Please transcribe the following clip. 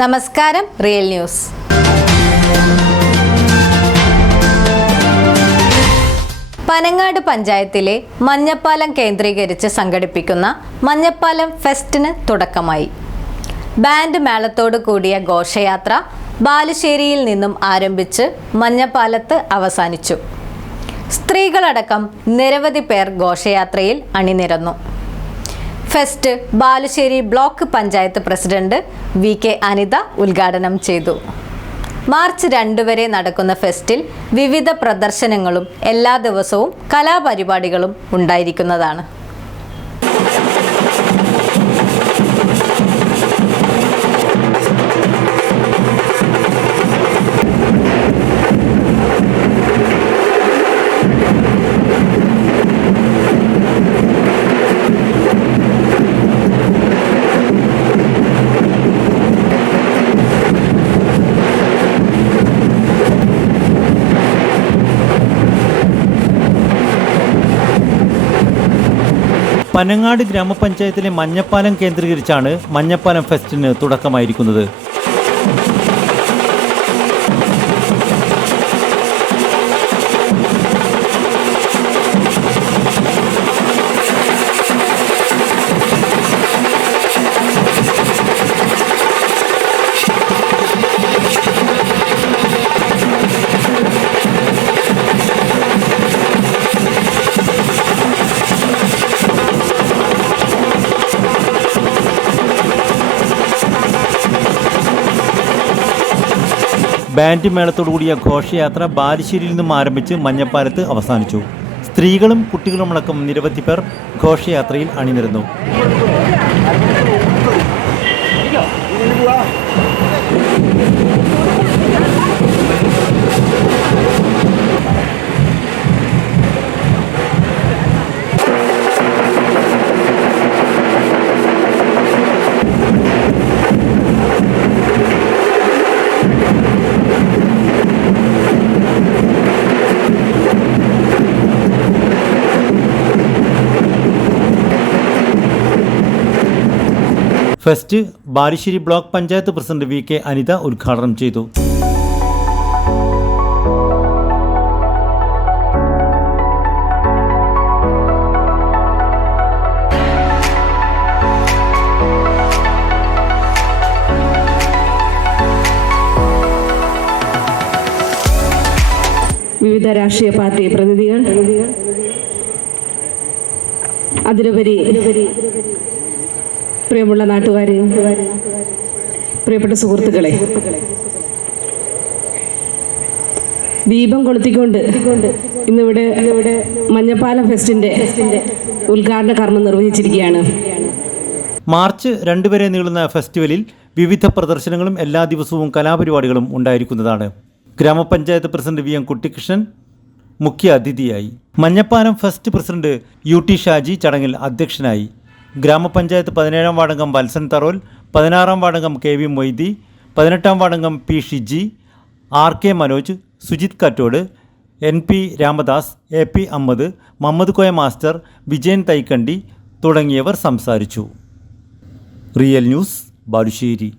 നമസ്കാരം real news Panangad പഞ്ചായത്തിലെ മഞ്ഞപ്പാലം കേന്ദ്രീകരിച്ച് സംഘടിപ്പിക്കുന്ന മഞ്ഞപ്പാലം ഫെസ്റ്റിന് തുടക്കമായി. ബാൻഡ് മേളത്തോട് കൂടിയ ഘോഷയാത്ര ബാലുശ്ശേരിയിൽ നിന്നും ആരംഭിച്ച് മഞ്ഞപ്പാലത്ത് അവസാനിച്ചു. സ്ത്രീകളടക്കം നിരവധി പേർ ഘോഷയാത്രയിൽ അണിനിരന്നു. Fest Balussery block panchayat president V K Anitha ഉദ്ഘാടനം ചെയ്തു. മാർച്ച് രണ്ട് വരെ നടക്കുന്ന ഫെസ്റ്റിൽ വിവിധ പ്രദർശനങ്ങളും എല്ലാ ദിവസവും കലാപരിപാടികളും ഉണ്ടായിരിക്കുന്നതാണ്. പനങ്ങാട് ഗ്രാമപഞ്ചായത്തിലെ മഞ്ഞപ്പാലം കേന്ദ്രീകരിച്ചാണ് മഞ്ഞപ്പാലം ഫെസ്റ്റിന് തുടക്കമായിരിക്കുന്നത്. ബാൻഡ് മേളത്തോടുകൂടിയ ഘോഷയാത്ര ബാലുശ്ശേരിയിൽ നിന്നും ആരംഭിച്ച് മഞ്ഞപ്പാലത്ത് അവസാനിച്ചു. സ്ത്രീകളും കുട്ടികളുമടക്കം നിരവധി പേർ ഘോഷയാത്രയിൽ അണിനിരന്നു. Fest Balussery block panchayat president V K Anitha ഉദ്ഘാടനം ചെയ്തു. വിവിധ രാഷ്ട്രീയ പാർട്ടി പ്രതിനിധികൾ അതിലുപരി പ്രിയമുള്ള നാട്ടുകാരെ പ്രിയപ്പെട്ട സുഹൃത്തുക്കളെ ദീപം കൊളുത്തിക്കൊണ്ട് ഇന്നിവിടെ ഇവിടെ മഞ്ഞപ്പാലം ഫെസ്റ്റിന്റെ ഉദ്ഘാടന കർമ്മം നിർവഹിച്ചിരിക്കുകയാണ്. മാർച്ച് രണ്ട് വരെ നീളുന്ന ഫെസ്റ്റിവലിൽ വിവിധ പ്രദർശനങ്ങളും എല്ലാ ദിവസവും കലാപരിപാടികളും ഉണ്ടായിരിക്കുന്നതാണ്. ഗ്രാമപഞ്ചായത്ത് പ്രസിഡന്റ് വി എം കുട്ടിക്കൃഷ്ണൻ മുഖ്യ അതിഥിയായി. Manjappalam fest president U T Shaji ചടങ്ങിൽ അധ്യക്ഷനായി. ഗ്രാമപഞ്ചായത്ത് പതിനേഴാം വാർഡംഗം വത്സൻ തറോൽ പതിനാറാം വാർഡംഗം കെ വി മൊയ്തി പതിനെട്ടാം വാർഡംഗം P Shiji R K Manoj Sujith Kattod N P Ramadas A P Ahammed Mammad Koya master Vijayan Thaikandi തുടങ്ങിയവർ സംസാരിച്ചു. Real news Balussery.